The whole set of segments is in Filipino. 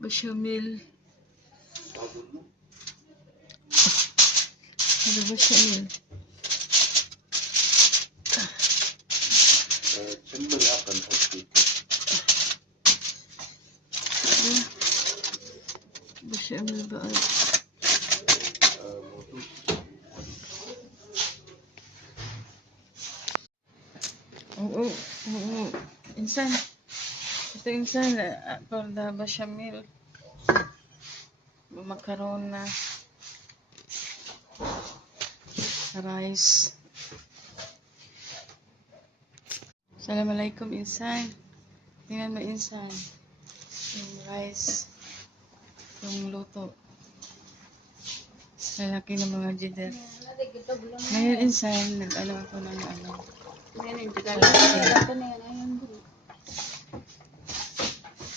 Bechamel. Ada bechamel. Bechamel بعد. Oo. Insan. Ito insan. Para bechamel. Makaroon na. Rice. Assalamualaikum insan. Tingnan mo insan. Yung rice. Yung luto. Lalaki ng mga jider. Ngayon insan, nag-ano ako ng ano. Ito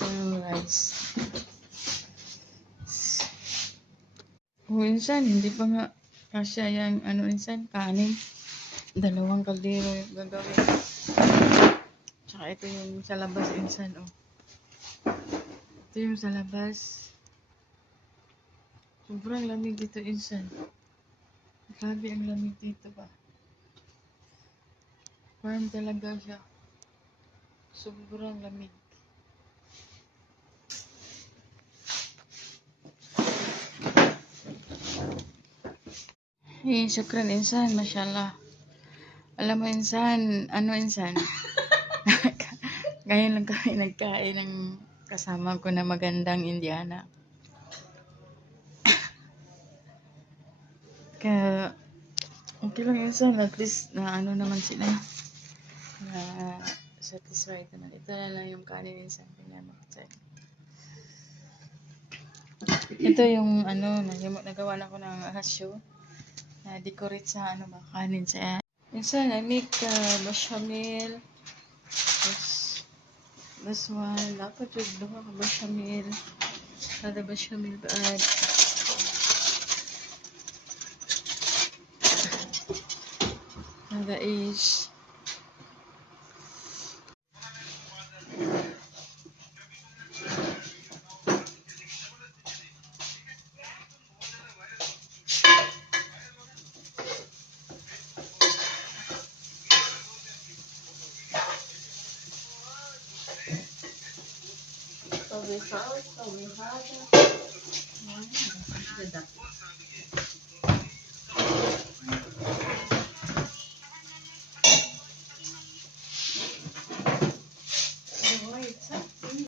yung rice. Insan, hindi pa nga kasya yung ano insan, kanin. 2 kaldero yung gagawin. Tsaka ito yung sa labas insan, oh. Ito yung sa labas. Sobrang lamig dito insan. Grabe ang lamig dito ba. Warm talaga siya. Sobrang lamig. Syukran insan, mashallah. Alam mo insan, ano insan? Ngayon lang kami nagkain ng kasama ko na magandang Indiana. Kaya, okay lang insan, at least na ano naman sila. Na satisfied naman. Ito na lang yung kanin insan. Ito yung ano, nagawa na ko ng hasyo. Na decorate sa ano ba, kanin sa insan, I make bechamel. This one, dapat yung duha ka bechamel. Kada bechamel baad. Kada is.